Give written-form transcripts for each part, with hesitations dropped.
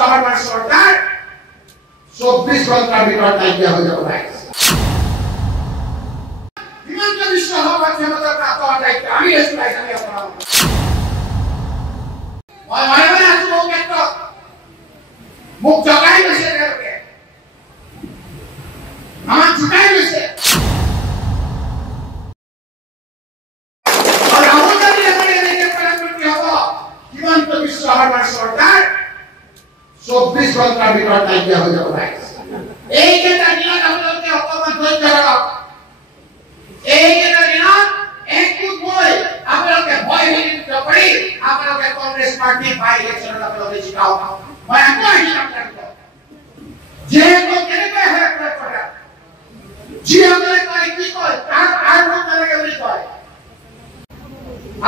রহমান সরকার 24 ঘন্টার ভিতর নাইকিয়া হয়ে যাবে। হিমন্ত বিশ্ব হওয়ার ক্ষমতা প্রাপ্ত হওয়ার দায়িত্ব আমি এখানে অপরাধ মনে আছে বহু ক্ষেত্র মুখ জগাই গৈছে তেওঁলোকে আমাক জুকাই গৈছে আর আমাদের এখানে প্রধানমন্ত্রী হব হিমন্ত বিশ্ব হওয়ার সরকার 24 ঘন্টার ভিতর নাইকিয়া হয়ে যাবে। এই যে দিনত আপোনালোকে অকমান ধৈৰ্য ধৰক। এই যে দিনত একগোট হৈ আপোনালোকে ভয়ভীত কৰি আপোনালোকে কংগ্ৰেছ পাৰ্টি বাই ইলেকশ্যনত আপোনালোকে জিকাওক। মই আকৌ আহিম আপোনালোকক যে কেনেকৈ হয় প্ৰয়োগ কৰা যিসকলে কয় কি কয় তাৰ আৰম্ভ নালাগে বুলি কয়।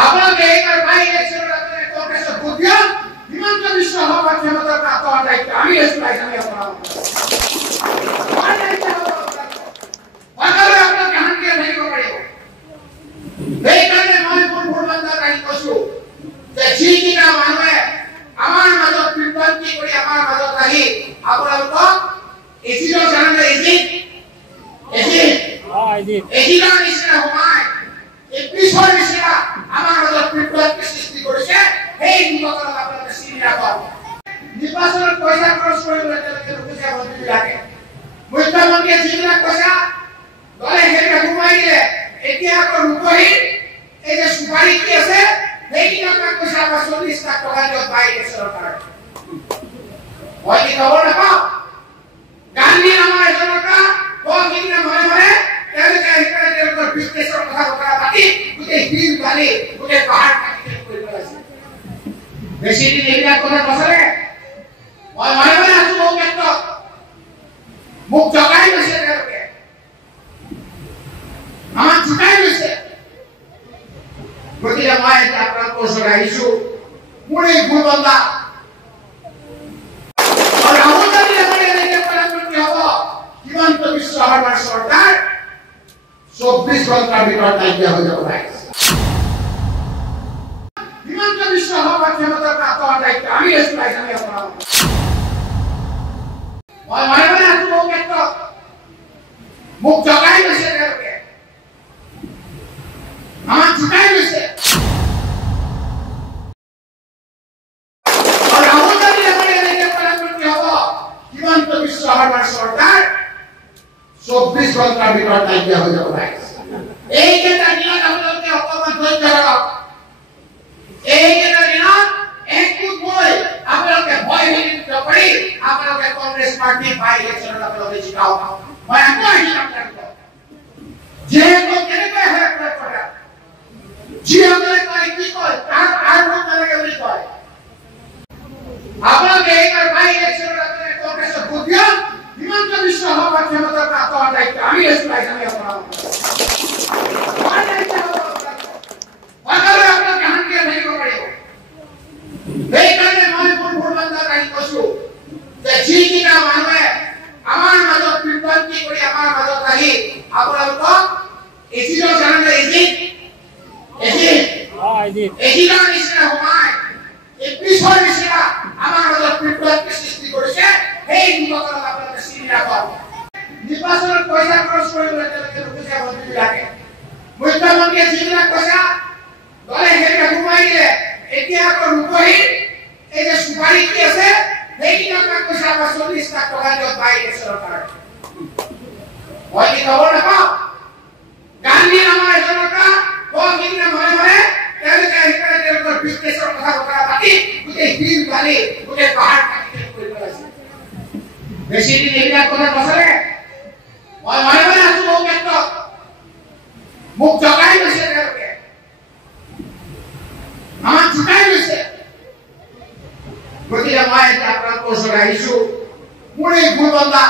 আপোনালোকে এইবাৰ বাই ইলেকশ্যনত আপোনালোকে কংগ্ৰেছক ভোট দিয়ক। হিমন্ত বিশ্ব হওয়ার ক্ষমতা প্রাপ্ত হওয়ার দায়িত্ব আমি এখানে অপরাধ সৃষ্টি করেছে এই নির্বাচনের পয়সা খরচ করে মুখ্যমন্ত্রী যিবিলাক পয়সা দলে হেৰিকে ঘুমাই দিলে এতিয়া আকৌ ৰূপহীন এই যে সুপাৰী কি আছে সেইকেইটা পইচা আমাৰ 40 লাখ টকা দিয়ক বাই চৰকাৰ। মই কি খবৰ নাপাওঁ গান্ধী নামৰ এজনকা সেইদিনা মনে মনে তেওঁলোকে তেওঁলোকৰ বিজনেছৰ কথা বতৰা পাতি গোটেই শিল বালি গোটেই পাহাৰ কাটি কৰি পেলাইছে। বেছি দিন এইবিলাক কথা নচলে। মই মনে মনে আছো বহু ক্ষেত্ৰত মুখ জগাই গৈছে তেওঁলোকে আমাক জুকাই গৈছে। গতিকে মই এতিয়া আপোনালোকৰ ওচৰত আহিছো মোৰ এই ভুল বন্ধা আৰু আমাদের এখানে প্রধানমন্ত্রী হব হিমন্ত বিশ্ব হওয়ার সরকার 24 ঘন্টার ভিতর নাইকিয়া হয়ে যাবে। হিমন্ত বিশ্ব হওয়ার ক্ষমতা প্রাপ্ত হওয়ার দায়িত্ব আমি এখানে অপরাধ মই মনে মনে আছো বহু ক্ষেত্ৰত মুখ জগাই গৈছে তেওঁলোকে আমাক জুকাই গৈছে। আর আমাদের এখানে প্রধানমন্ত্রী হব হিমন্ত বিশ্ব হওয়ার সরকার 24 ঘন্টার ভিতর নাইকিয়া হয়ে যাবে। এই যে দিনত আপোনালোকে অকমান ধৈৰ্য ধৰক। এই যে দিনত একগোট হৈ আপোনালোকে ভয়ভীত কৰি আপোনালোকে কংগ্ৰেছ পাৰ্টি বাই ইলেকশ্যনত আপোনালোকে জিকাওক। মই আকৌ আহিম আপোনালোকক যে কেনেকৈ হয় প্ৰয়োগ কৰা যিসকলে কয় কি কয় তাৰ আৰম্ভ নালাগে বুলি কয়। আপোনালোকে এইবাৰ বাই ইলেকশ্যনত আপোনালোকে কংগ্ৰেছক ভোট দিয়ক। হিমন্ত বিশ্ব হওয়াৰ ক্ষমতা প্ৰাপ্ত হওয়াৰ দায়িত্ব আমি এখানে অপৰাধ আপোনালোকে শান্তি থাকিব পাৰিব। সেইকাৰণে মই মোৰ ভোট বন্ধা আহি কৈছো যে যিকেইটা মানুহে আমাৰ মাজত বিভ্ৰান্তি কৰি আমাৰ মাজত আহি আপোনালোকক এজিদৰ জানে এজিদৰ নিচিনা সোমাই এই পিছৰ নিচিনা আমাৰ মাজত বিভ্ৰান্তি সৃষ্টি কৰিছে। সেই নিৰ্বাচনত আপোনালোকে চিনি ৰাখক। নিৰ্বাচনত পইচা খৰচ কৰিবলৈ তেওঁলোকে ৰখিছে মন্ত্ৰীবিলাকে মুখ্যমন্ত্ৰীয়ে যিবিলাক পইচা দলে হেৰিকে ঘুমাই দিলে এতিয়া আকৌ ৰূপহীন এই যে সুপাৰী কি আছে সেইকেইটা পইচা আমাৰ 40 লাখ টকা দিয়ক বাই চৰকাৰ। মই কি খবৰ নাপাওঁ গান্ধী নামৰ এজনকা সেইদিনা মনে মনে তেওঁলোকে তেওঁলোকৰ বিজনেছৰ কথা বতৰা পাতি গোটেই শিল বালি গোটেই পাহাৰ কাটি কৰি পেলাইছে। বেছি দিন এইবিলাক কথা নচলে। মই মনে মনে আছো বহু ক্ষেত্ৰত মুখ জগাই গৈছে তেওঁলোকে আমাক জুকাই গৈছে। গতিকে মই এতিয়া আপোনালোকৰ ওচৰত আহিছো মোৰ এই ভুল বন্ধা